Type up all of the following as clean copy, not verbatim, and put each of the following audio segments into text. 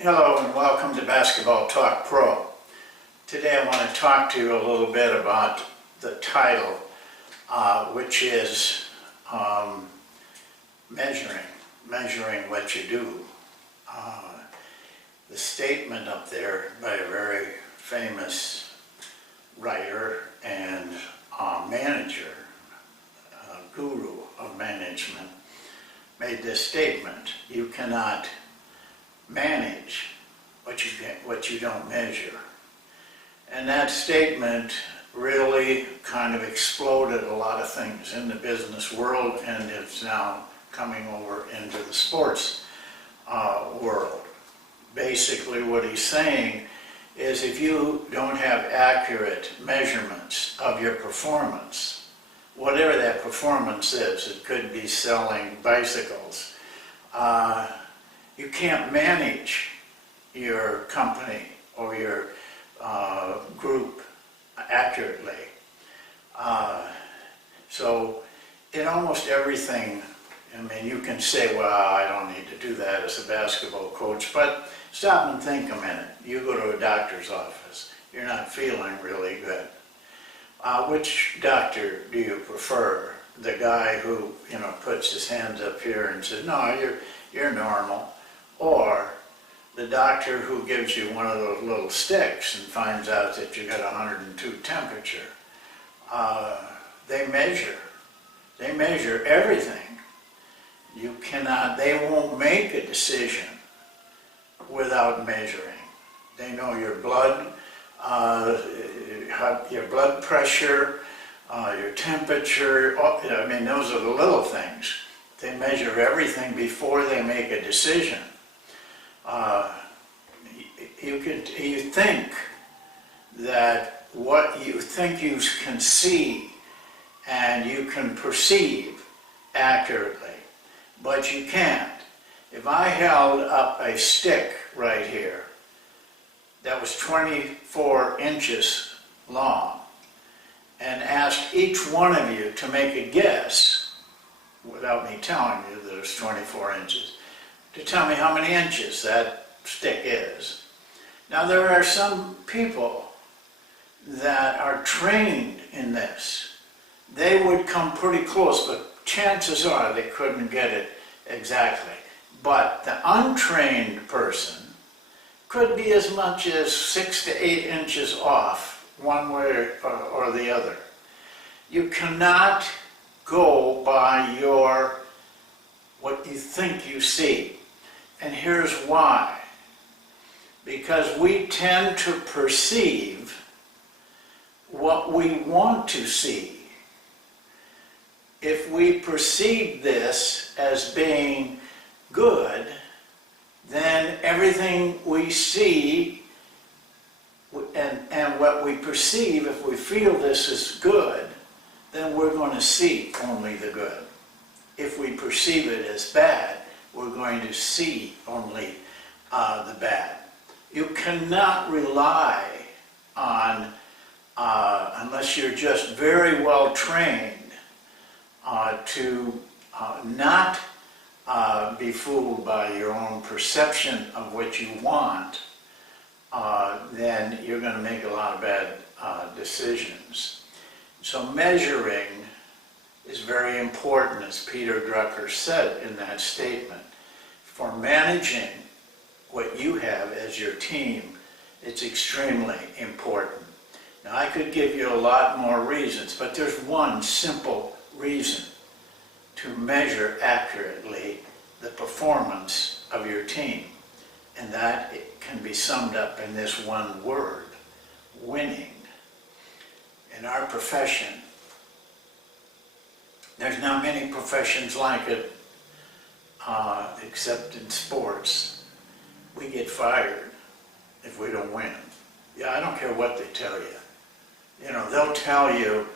Hello and welcome to Basketball Talk Pro. Today I want to talk to you a little bit about the title, which is measuring what you do. The statement up there by a very famous writer and manager, guru of management, made this statement: you cannot manage what you don't measure. And that statement really kind of exploded a lot of things in the business world, and it's now coming over into the sports world. Basically what he's saying is, if you don't have accurate measurements of your performance, whatever that performance is, it could be selling bicycles, you can't manage your company or your group accurately. So in almost everything, I mean, you can say, well, I don't need to do that as a basketball coach, but stop and think a minute. You go to a doctor's office, you're not feeling really good. Which doctor do you prefer? The guy who, puts his hands up here and says, no, you're normal. Or the doctor who gives you one of those little sticks and finds out that you got 102 temperature. They measure everything. They won't make a decision without measuring. They know your blood pressure, your temperature. I mean, those are the little things. They measure everything before they make a decision. You think that what you think you can see and you can perceive accurately, but you can't. If I held up a stick right here that was 24 inches long and asked each one of you to make a guess, without me telling you that it's 24 inches, to tell me how many inches that stick is. Now, there are some people that are trained in this. They would come pretty close, but chances are they couldn't get it exactly. But the untrained person could be as much as 6 to 8 inches off, one way or the other. You cannot go by what you think you see. And here's why. Because we tend to perceive what we want to see. If we perceive this as being good, then everything we see and what we perceive, if we feel this is good, then we're going to see only the good. If we perceive it as bad, we're going to see only the bad. You cannot rely on, unless you're just very well trained, to not be fooled by your own perception of what you want, then you're going to make a lot of bad decisions. So measuring is very important, as Peter Drucker said in that statement. For managing what you have as your team, it's extremely important. Now, I could give you a lot more reasons, but there's one simple reason to measure accurately the performance of your team, and that it can be summed up in this one word: winning. In our profession, there's not many professions like it, except in sports. We get fired if we don't win. Yeah, I don't care what they tell you. They'll tell you,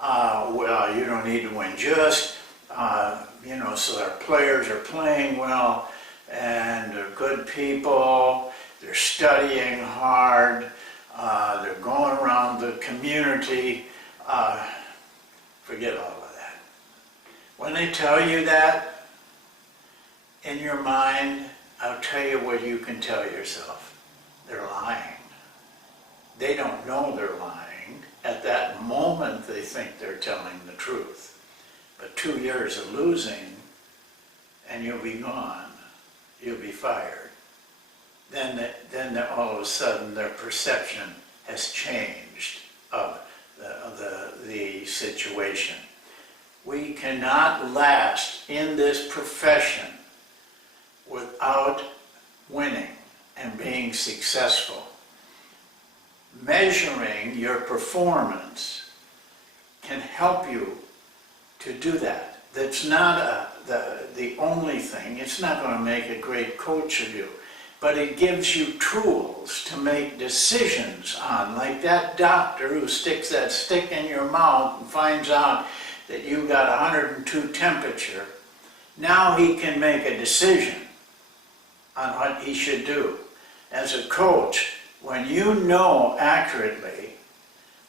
well, you don't need to win, just, so our players are playing well, and they're good people, they're studying hard, they're going around the community. Forget all of that. When they tell you that, in your mind, I'll tell you what you can tell yourself. They're lying. They don't know they're lying. At that moment, they think they're telling the truth. But 2 years of losing, and you'll be gone. You'll be fired. Then all of a sudden, their perception has changed of the situation. We cannot last in this profession without winning and being successful. Measuring your performance can help you to do that. That's not the only thing. It's not going to make a great coach of you, but it gives you tools to make decisions on, like that doctor who sticks that stick in your mouth and finds out that you got 102 temperature. Now he can make a decision on what he should do. As a coach, when you know accurately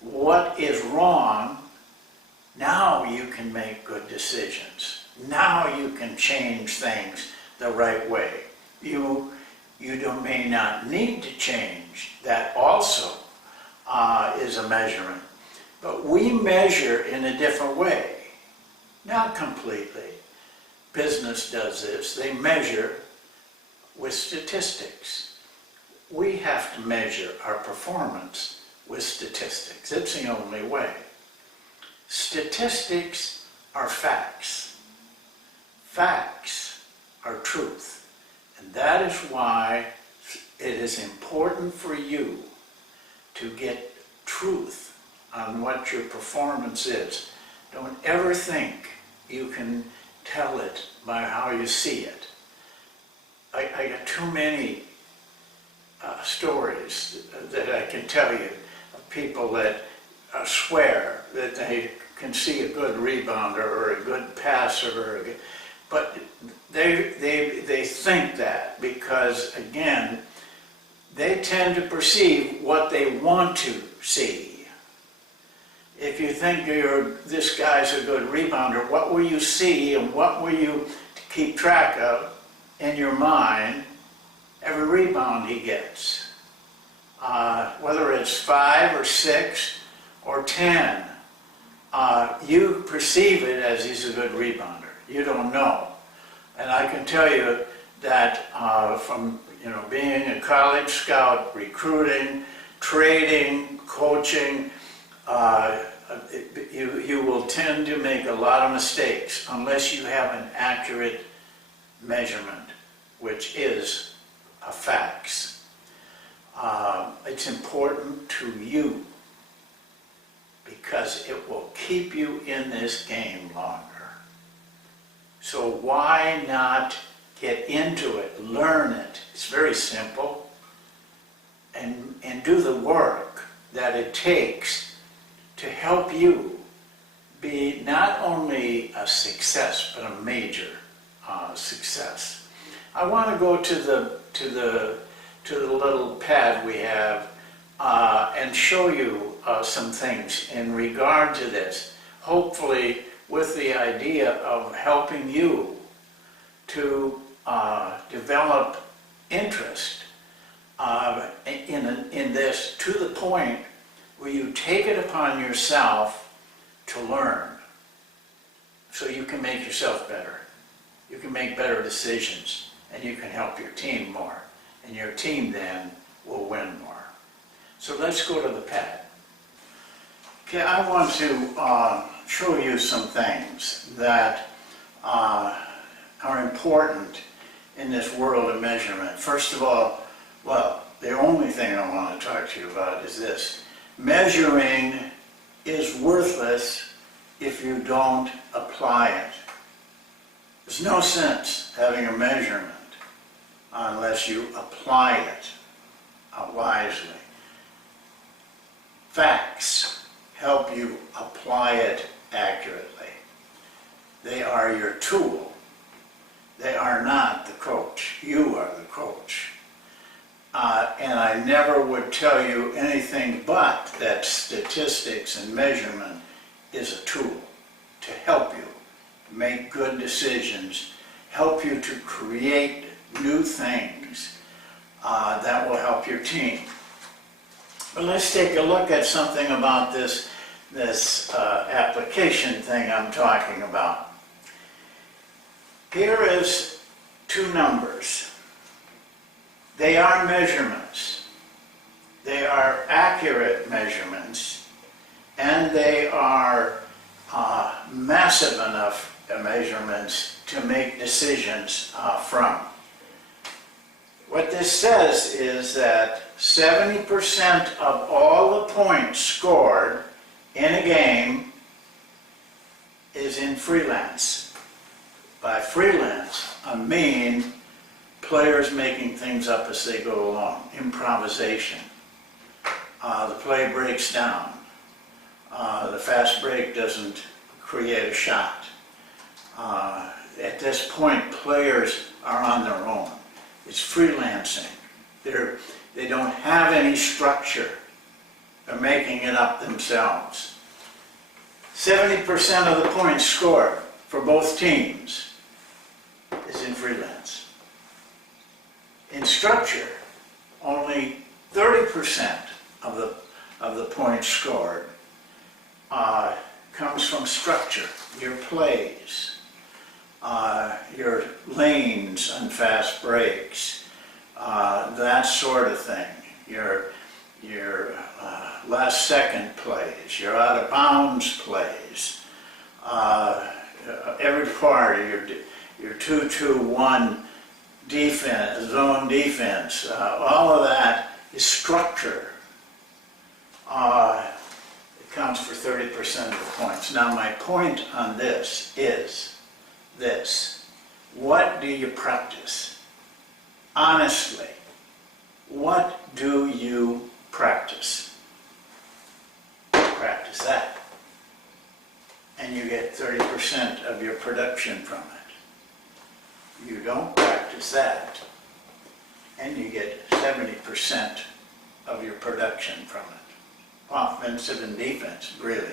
what is wrong, now you can make good decisions. Now you can change things the right way. You may not need to change. That also is a measurement. But we measure in a different way. Not completely. Business does this. They measure with statistics. We have to measure our performance with statistics. It's the only way. Statistics are facts. Facts are truth. And that is why it is important for you to get truth on what your performance is. Don't ever think you can tell it by how you see it. I got too many stories that I can tell you of people that swear that they can see a good rebounder or a good passer, but they think that because, again, they tend to perceive what they want to see. If you think this guy's a good rebounder, what will you see and what will you keep track of in your mind every rebound he gets? Whether it's 5 or 6 or 10, you perceive it as he's a good rebounder. You don't know. And I can tell you that from being a college scout, recruiting, trading, coaching, you will tend to make a lot of mistakes unless you have an accurate measurement, which is a facts. It's important to you because it will keep you in this game longer. So why not get into it, learn it? It's very simple, and do the work that it takes to help you be not only a success, but a major success. I want to go to the little pad we have and show you some things in regard to this, hopefully with the idea of helping you to develop interest in this to the point where you take it upon yourself to learn so you can make yourself better. You can make better decisions and you can help your team more. And your team then will win more. So let's go to the pad. Okay, I want to show you some things that are important in this world of measurement. First of all, well, the only thing I want to talk to you about is this. Measuring is worthless if you don't apply it. There's no sense having a measurement unless you apply it wisely. Facts help you apply it accurately. They are your tool. They are not the coach. You are the coach. And I never would tell you anything but that statistics and measurement is a tool to help you make good decisions, help you to create new things that will help your team. But let's take a look at something about this application thing I'm talking about. Here is two numbers. They are measurements. They are accurate measurements, and they are massive enough measurements to make decisions from. What this says is that 70% of all the points scored in a game is in freelance. By freelance, I mean players making things up as they go along, improvisation. The play breaks down. The fast break doesn't create a shot. At this point, players are on their own. It's freelancing. They don't have any structure. They're making it up themselves. 70% of the points scored for both teams is in freelance. In structure, only 30% of the points scored comes from structure, your plays, your lanes and fast breaks, that sort of thing, your last second plays, your out of bounds plays, every part of your 2-2-1 defense, zone defense, all of that is structure. It counts for 30% of the points. Now my point on this is this. What do you practice? Honestly, what do you practice? Practice that. And you get 30% of your production from it. You don't practice that, and you get 70% of your production from it. Offensive and defense, really.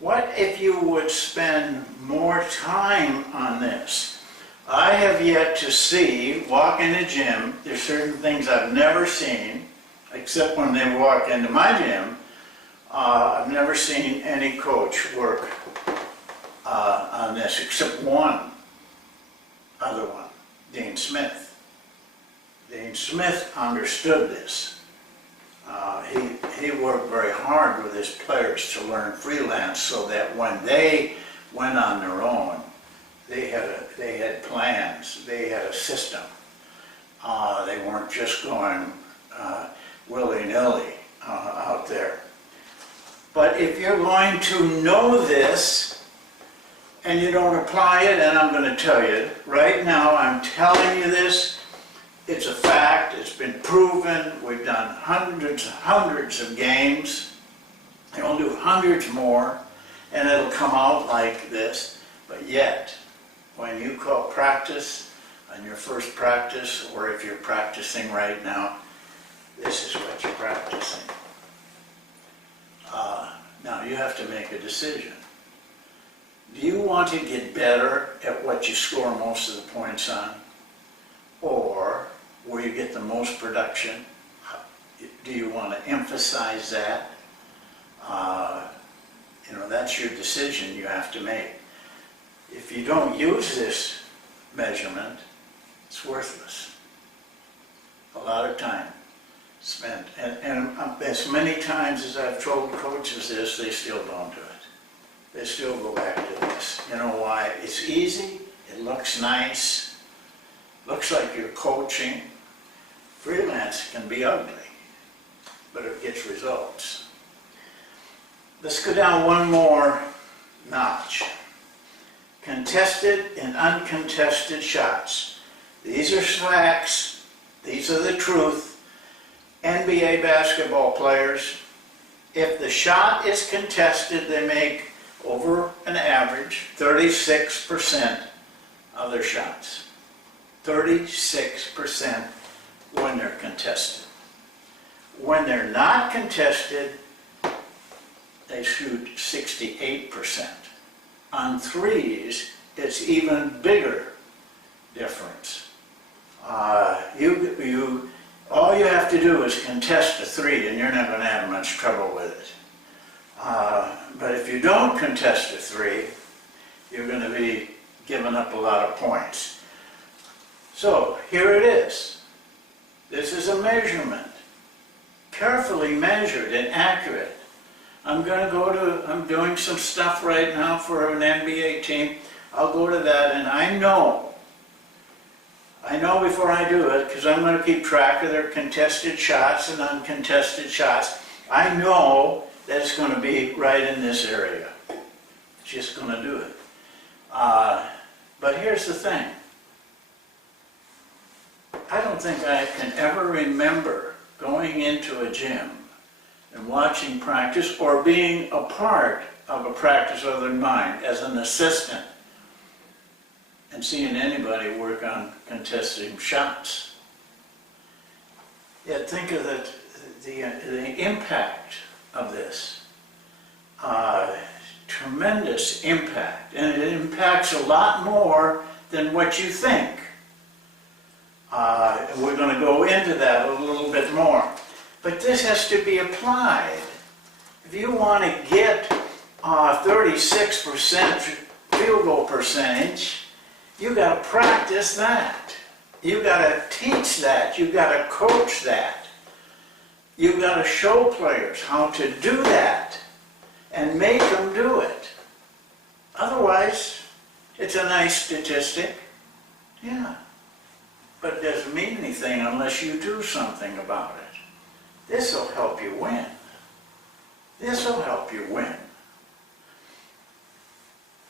What if you would spend more time on this? I have yet to see, walk in a gym, there's certain things I've never seen, except when they walk into my gym. I've never seen any coach work on this, except one other one, Dean Smith. Dean Smith understood this. He worked very hard with his players to learn freelance so that when they went on their own, they had plans, they had a system. They weren't just going willy-nilly out there. But if you're going to know this and you don't apply it, and I'm going to tell you, right now I'm telling you this, it's a fact, it's been proven, we've done hundreds of games, and we'll do hundreds more, and it'll come out like this. But yet, when you call practice, on your first practice, or if you're practicing right now, this is what you're practicing. Now you have to make a decision. Do you want to get better at what you score most of the points on? Or where you get the most production? Do you want to emphasize that? That's your decision you have to make. If you don't use this measurement, it's worthless. A lot of time spent. And as many times as I've told coaches this, they still don't do it. They still go back to this. You know why? It's easy, it looks nice, looks like you're coaching. Freelance can be ugly, but it gets results. Let's go down one more notch. Contested and uncontested shots. These are facts. These are the truth. NBA basketball players, if the shot is contested, they make over an average 36% of their shots. 36% when they're contested. When they're not contested, they shoot 68%. On threes, it's even bigger difference. All you have to do is contest a 3 and you're not going to have much trouble with it. But if you don't contest a 3, you're going to be giving up a lot of points. So here it is. This is a measurement, carefully measured and accurate. I'm doing some stuff right now for an NBA team. I'll go to that, and I know before I do it, because I'm going to keep track of their contested shots and uncontested shots. I know that it's going to be right in this area. It's just going to do it. But here's the thing. I don't think I can ever remember going into a gym and watching practice or being a part of a practice other than mine as an assistant and seeing anybody work on contesting shots. Yet think of the impact of this. Tremendous impact, and it impacts a lot more than what you think. And we're going to go into that a little bit more. But this has to be applied. If you want to get 36% field goal percentage, you got to practice that. You got to teach that. You got to coach that. You got to show players how to do that and make them do it. Otherwise, it's a nice statistic. Yeah. But it doesn't mean anything unless you do something about it. This will help you win. This will help you win.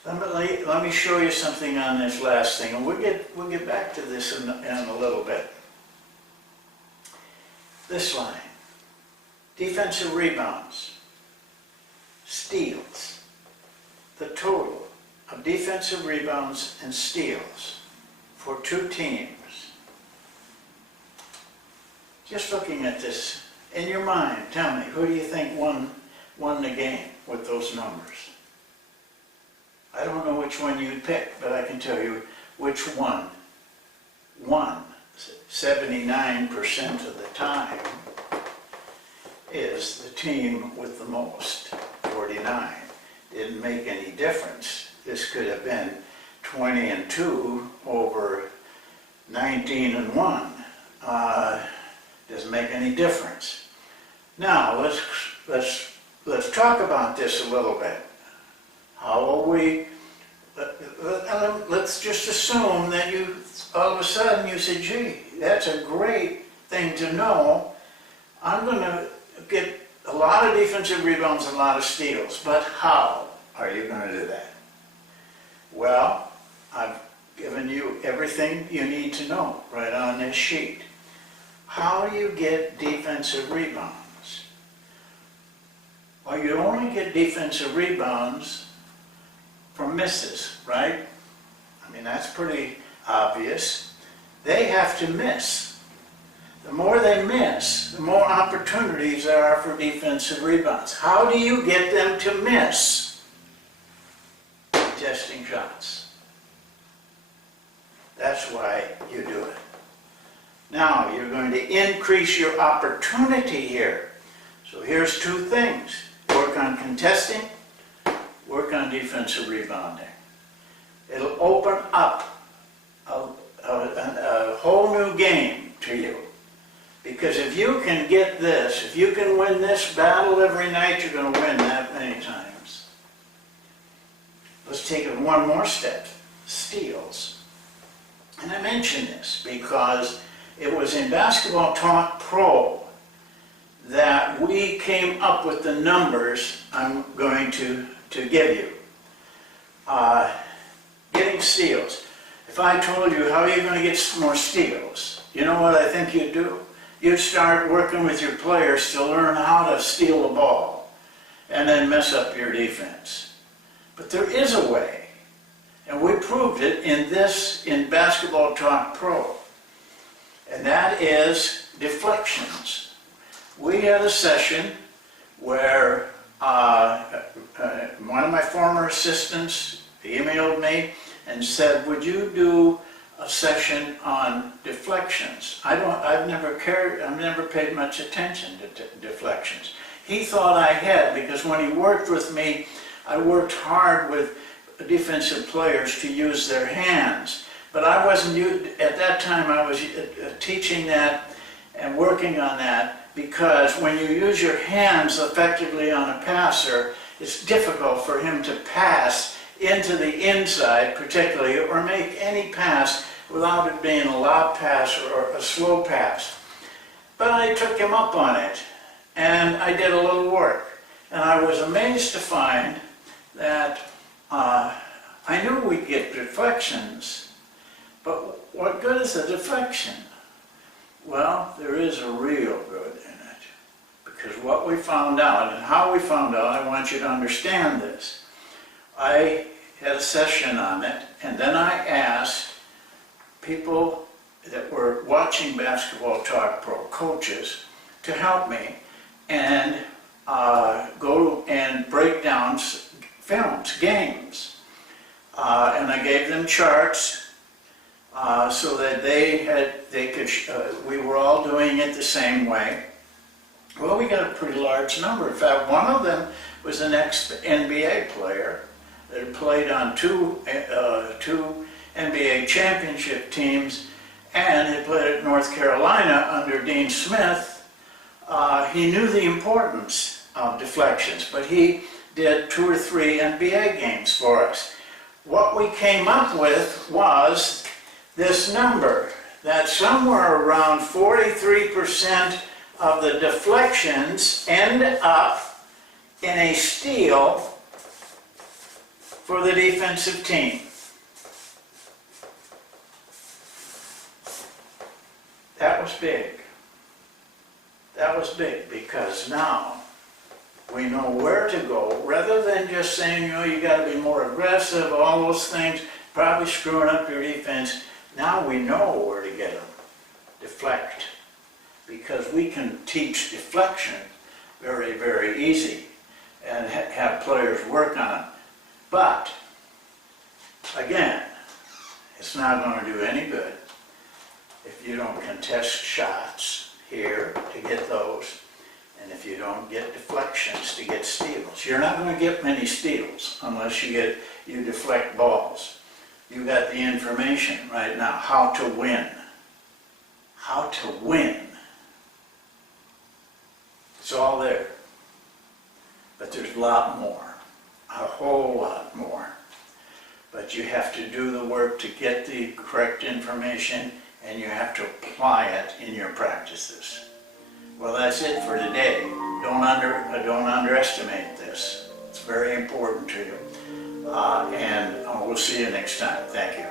Let me show you something on this last thing, and we'll get back to this in a little bit. This line, defensive rebounds, steals, the total of defensive rebounds and steals for two teams. Just looking at this, in your mind, tell me, who do you think won the game with those numbers? I don't know which one you'd pick, but I can tell you which one won 79% of the time is the team with the most, 49. Didn't make any difference. This could have been 20-2 over 19-1. Doesn't make any difference. Now let's talk about this a little bit. How will we? Let's just assume that you all of a sudden you say, "Gee, that's a great thing to know. I'm going to get a lot of defensive rebounds, a lot of steals." But how are you going to do that? Well, I've given you everything you need to know right on this sheet. How do you get defensive rebounds? Well, you only get defensive rebounds from misses, right? I mean, that's pretty obvious. They have to miss. The more they miss, the more opportunities there are for defensive rebounds. How do you get them to miss? Contesting shots. That's why you do it. Now, you're going to increase your opportunity here. So here's two things. Work on contesting, work on defensive rebounding. It'll open up a whole new game to you. Because if you can get this, if you can win this battle every night, you're going to win that many times. Let's take it one more step. Steals. And I mention this because it was in Basketball Talk Pro that we came up with the numbers I'm going to give you. Getting steals. If I told you how are you going to get more steals, you know what I think you'd do? You'd start working with your players to learn how to steal the ball and then mess up your defense. But there is a way, and we proved it in Basketball Talk Pro, and that is deflections. We had a session where one of my former assistants emailed me and said, would you do a session on deflections. I've never paid much attention to deflections. He thought I had, because when he worked with me, I worked hard with defensive players to use their hands. But I wasn't, at that time I was teaching that and working on that, because when you use your hands effectively on a passer, it's difficult for him to pass into the inside particularly, or make any pass without it being a lob pass or a slow pass. But I took him up on it, and I did a little work. And I was amazed to find that I knew we'd get deflections, but what good is a deflection? Well, there is a real good in it, because what we found out, and how we found out, I want you to understand this. I had a session on it, and then I asked people that were watching Basketball Talk Pro, coaches, to help me and go and break down films, games. And I gave them charts so that we were all doing it the same way. Well, we got a pretty large number. In fact, one of them was an ex-NBA player that had played on two NBA championship teams and had played at North Carolina under Dean Smith. He knew the importance of deflections, but he did 2 or 3 NBA games for us. What we came up with was this number, that somewhere around 43% of the deflections end up in a steal for the defensive team. That was big. That was big, because now we know where to go, rather than just saying, you know, you got to be more aggressive, all those things, probably screwing up your defense. Now we know where to get them. Deflect. Because we can teach deflection very, very easy and have players work on it. But, again, it's not going to do any good if you don't contest shots here to get those, and if you don't get deflections to get steals. You're not going to get many steals unless you deflect balls. You got the information right now, how to win. How to win. It's all there. But there's a lot more, a whole lot more. But you have to do the work to get the correct information, and you have to apply it in your practices. Well, that's it for today. Don't underestimate this. It's very important to you. And we'll see you next time. Thank you.